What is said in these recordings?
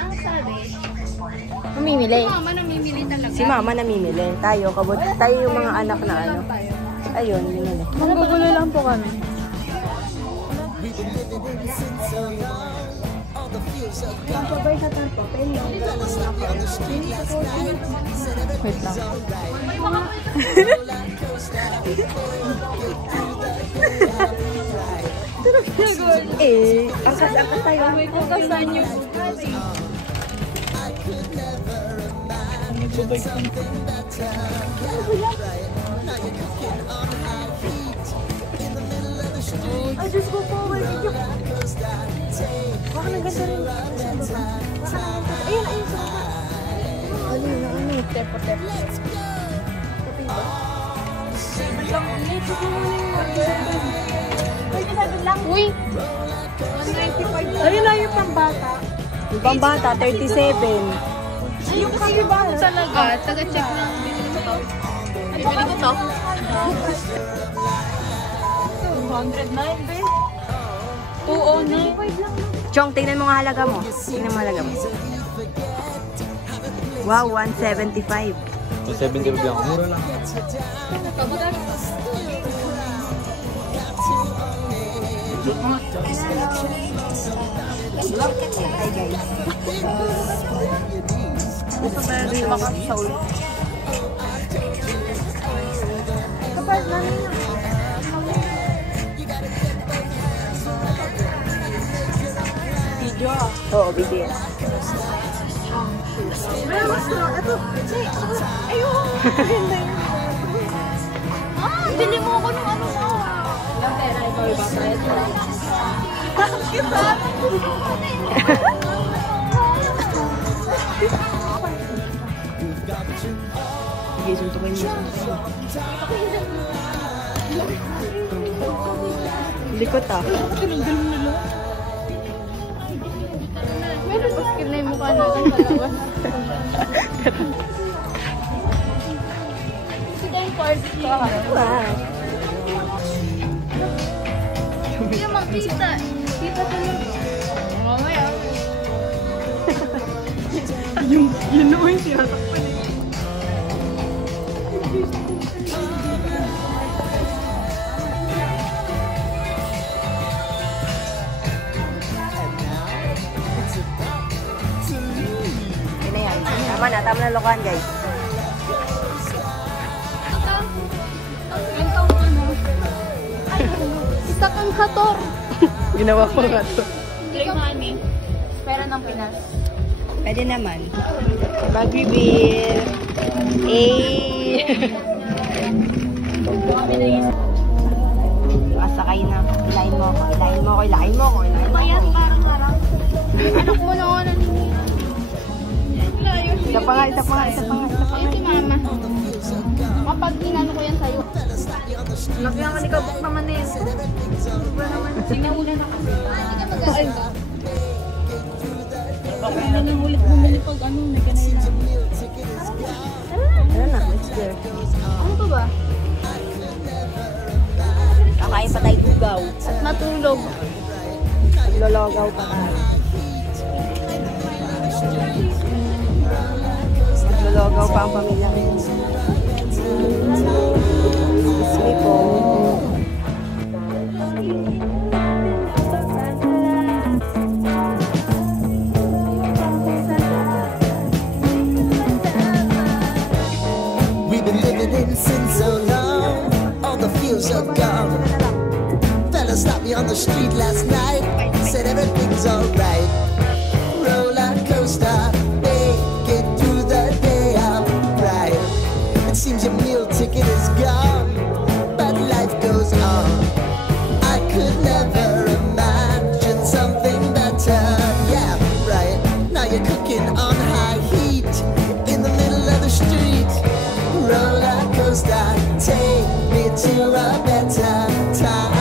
Ang sabi? Namimili. Si mama namimili talaga. Si mama namimili. Tayo yung mga anak na ano. Ayun, yun. Manggugulo lang po kami. Pampabay sa tanto. Wait lang. Angkas tayo. Angkasan niyo po. Ay, Diyos ko po. Baka nang ganda rin. Ayun. Ano? Tepo. Uy! 195. Ayun na yung pambata. Yung pambata, 37. Yung kasi ba talaga? Taga-check na. Bibili ko to. 209 ba? 209. Chong, tingnan mo nga halaga mo. Tingnan mo halaga mo. Wow, 175. 270 lang. Mura lang. Hi guys. Gusto ba rin makasoul? Kapag namin na. Video? Oo, video. Ito. Ayun. Bili mo ako ng ano mo. Ilang pera ikaw ibabayad mo. Kita. Sige, suntukin mo. Likot ah. Meron pa skin na yung mukha natin dalawa. Ito yung card ka. Hindi naman kita. Kita talaga. Mamaya. Yun naman yung tinatakpan eh. Tama na lokohan guys. Isa kang kator. Ginawa ko nga to. Play money. Pera ng Pinas. Pwede naman. Mag-reveal. Asakay na. Ilayin mo ako. Bayan parang larang. Anak mo na ako naninira. Isa pa nga. Ayun si mama. Kapag ginano ko yan sa'yo. Laki naman ikabok naman eh. Sinaulan ako. Hindi ka mag-aaral ka. Baka na ulit bumili pag ano, nagkanay na. Ano na? Let's go. Ano to ba? Kakain pa tayo bugaw. At matulog. Naglologaw pa tayo. Naglologaw pa ang pamilya. Excuse po. We've been living in sin so long, all the feels are gone. Fella stopped me on the street last night, said everything's alright. Roller coaster, make it through the day alright. It seems your meal ticket is gone, but life goes on. I could never imagine something better. Yeah, right. Now you're cooking on high heat in the middle of the street. Roller coaster, take me to a better time.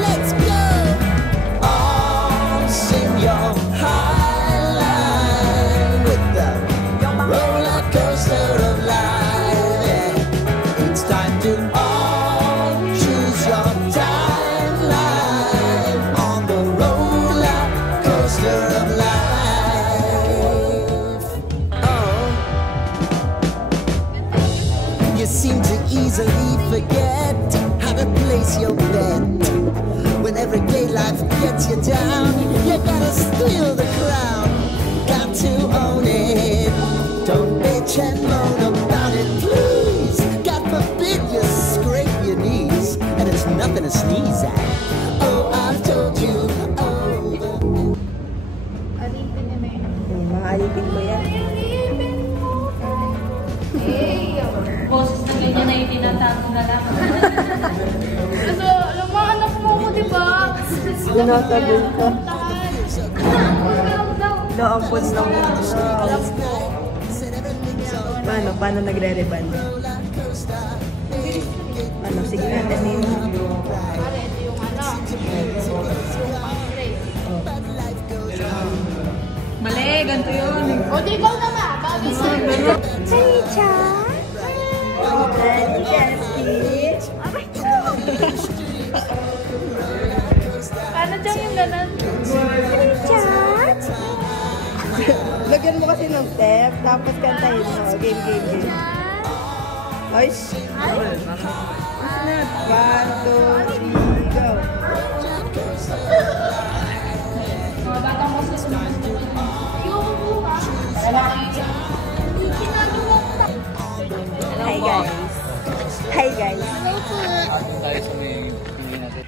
Let's go. All place your bet. When everyday life gets you down, you gotta steal the crown. Got to own it. Don't bitch and moan about it, please. God forbid you scrape your knees, and it's nothing to sneeze at. Oh, I've told you over. Mga alipin ko yan. Boses na ganyan na yung tinatago na lang. So, alam mo, anak mo ko, diba? Tinatago ka. Naampon lang. Paano nagre-reband? Ano, sige na, tanin mo. Pare, ito yung ano. Mali, ganito yun. O, di ikaw na nga. Bagay mo. Hey, Cha! Paano dyan yung ganon? Hey, Chat! Lagyan mo kasi ng step, tapos kantahin mo. Game. Ay, snap. 1, 2, 3, go. Mga batang mo sa sunod. Yung buha. Wala kayo. Hi, guys. Hi, guys. Tayo sa may pili natin.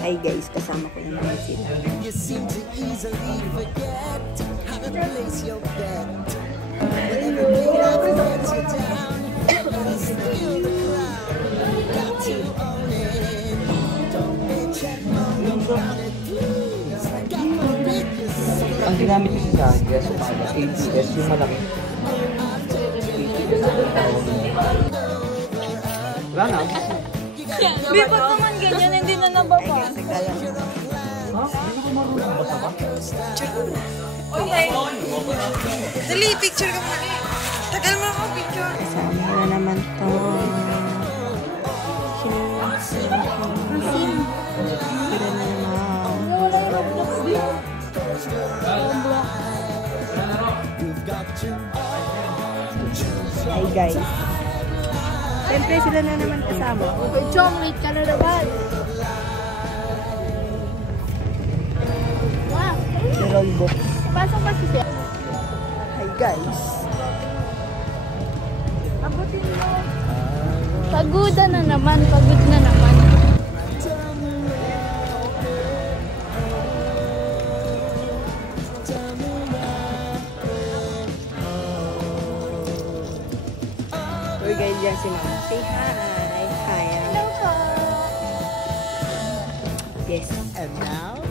Hi, guys. Kasama ko yung mga sila. You seem to easily forget how to place your bet. When everyday life gets you down, you gotta steal the crown. Got to own it. Don't bitch and moan about it, please. God forbid you scrape. Ang ginamit kasi sa akin, yes, umaga, ATS, yung malaki. Wala na. Di ba naman ganyan, hindi na nababa? Okay. Dali, picture ka muna. Tagal mo ako picture. Kasama na naman to. Sila na naman. Hi, guys. Siyempre, sila na naman kasama. Okay, chocolate ka na naman. Wow. Si Rolbo. Pasok pa si Sir. Hi, guys. Abutin mo. Pagoda na naman. Pagod na naman. Uy, guys, yan si Mama. Say hi. Hi. Hello po. Yes. And now,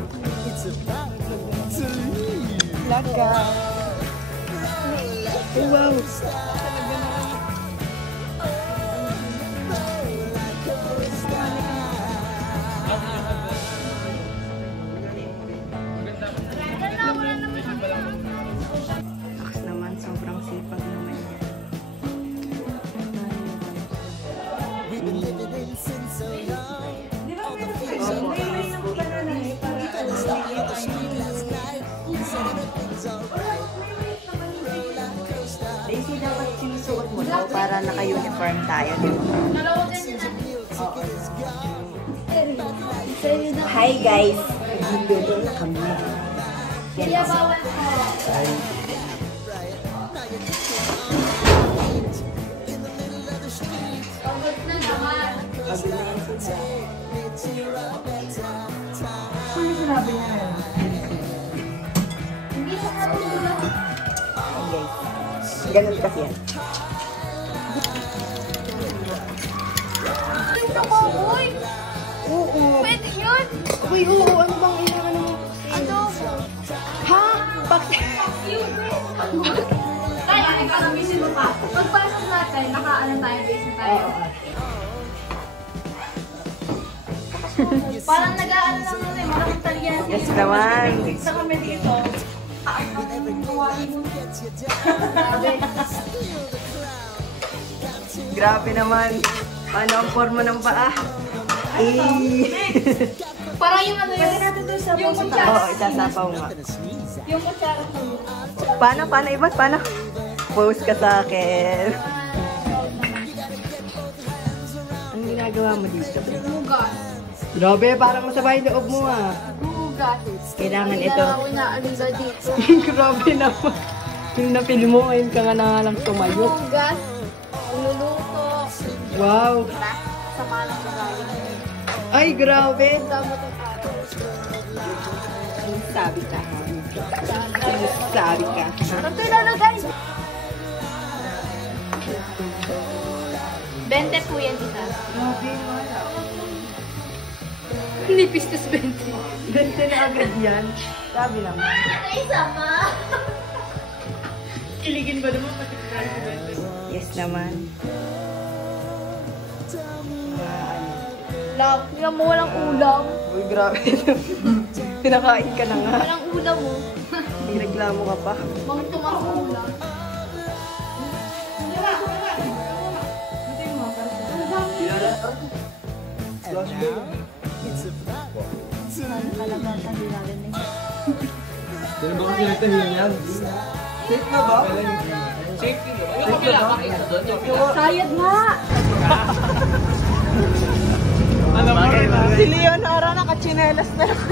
it's about to leave. Laka. Oh, wow. Lakas naman, sobrang sipag naman yan. We've been living in sin so long. All the fears are gone. Fell asleep on the street last night. Said everything's alright. Roller coaster. Daisy, dapat sinusuot mo daw para naka-uniform tayo, di ba? Hi, guys. Nandito na kami. Kaya bawal ko. Pagod na naman. Ano sinabi niya na? Hindi sa katulad. Okay. Ganun kasi yan. Ito ko, uy! Oo. Pwede yun! Uy, oo. Ano bang ilangan mo? Ano? Ha? Bakit? Kaya, ikaw mo pa. Pagpasok natin, naka-ano tayo, base na tayo. Parang nag-aano lang nun eh, maraming talyan. Yes naman. Sa kami dito. Grabe naman. Paano ang forma ng paa? Parang yung ano yun. Yung kutsara. Oo, isasapaw nga. Yung kutsara. Paano? Ibat? Paano? Post ka sa akin. Ang ginagawa ginagawa mo dito? Hugas. Grabe, parang masama yung loob mo ah. Hugas. Kailangan Hindi ito. na ako inaalila dito. Grabe naman. Yung napili mo ngayon ka nga na lang tumayo. Hugas. Luluto. Wow. Sama ng magaling. Ay, grabe. Damot ang tao. Sabi ka. Sabi ka. Sarap ito ilalagay. 20 po yan isa. Grabe, wala. Nipis tas 20. Ganito na agad yan. Sabi naman. Ay, sama. Kiligin ba naman pati Yes naman. Love, tingnan mo walang ulam. Uy, grabe. Pinakain ka na nga. Walang ulam mo. Reklamo ka pa. Mga tumang ulam. Dito ba kasi nagtahiyan yan? Safe na ba? Safety mo. Yung kapila, makita doon. Sayad nga! Ano ba? Si Leonora nakachinelas na lang.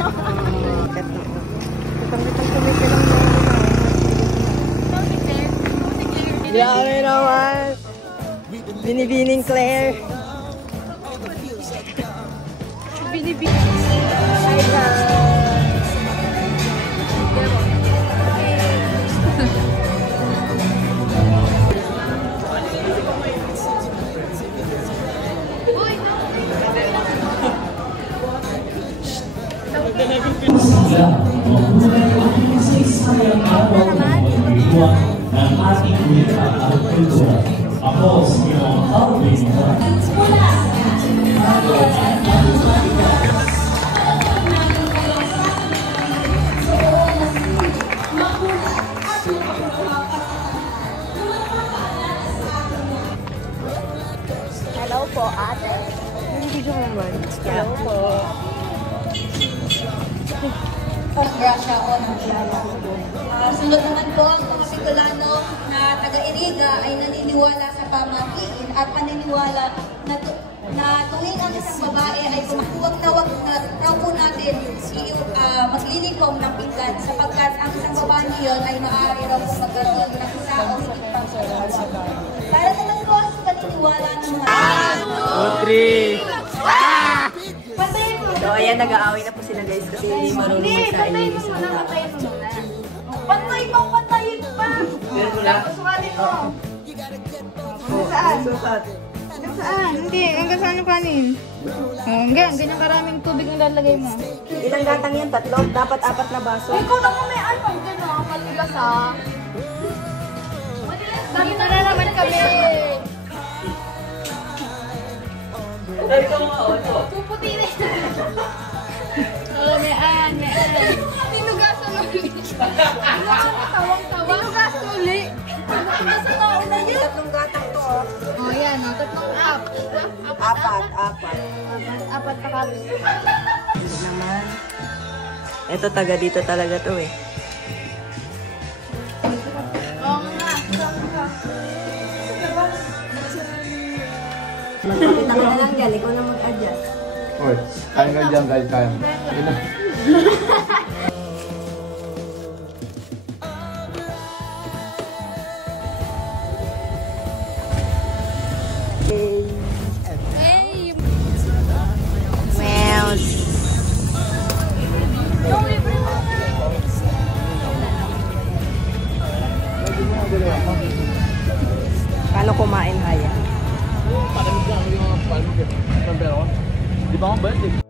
Grabe naman. Binibining Claire. Binibining. Hi guys. ng ating wika at kultura. Ako si Alvin. Hello po, ate. Hindi ka naman. Hello po. Grasya o ng kilala. Sunod naman po, ang mga Bicolano na taga-Iriga ay naniniwala sa pamahiin at paniniwala na tuwing ang isang babae ay huwag na raw po natin maglilikom ng pinggan sapagkat ang isang babae niyon ay maaari raw po magkaroon ng isa o higit pang sasawa. Para naman po sa paniniwala ng mga Patayin mo! So ayan, nag-aaway na po sila guys kasi hindi marunong Patayin mo magkain. muna, patayin mo muna. Patayin pa! Tapos sukatin mo. Saan? Sukat. Saan? Hindi, hanggang saan yung kanin? Hanggang, ganyan karaming tubig na lalagay mo. Ilang gatang yan? 3? Dapat 4 na baso. Ikaw na may alpang gano'n, matigas ha. Dami na naman kami. Puputi na. May an. Tinugasan ulit. Tawang-tawa. Tinugasan ulit. Tinugasan na ulit yun. 3 gatang to oh. Oh, yan. Oh, tatlong cup. 4. 4 na cups. Naman. Ito taga dito talaga to eh. Oo nga. Magpapita ka na lang dyan, ikaw na mag-adjust. Oy, kaya nga dyan guys, kaya. Hey! Meows. Paano kumain haya? Parang lang yung mga palmo. Di ba ang birthday?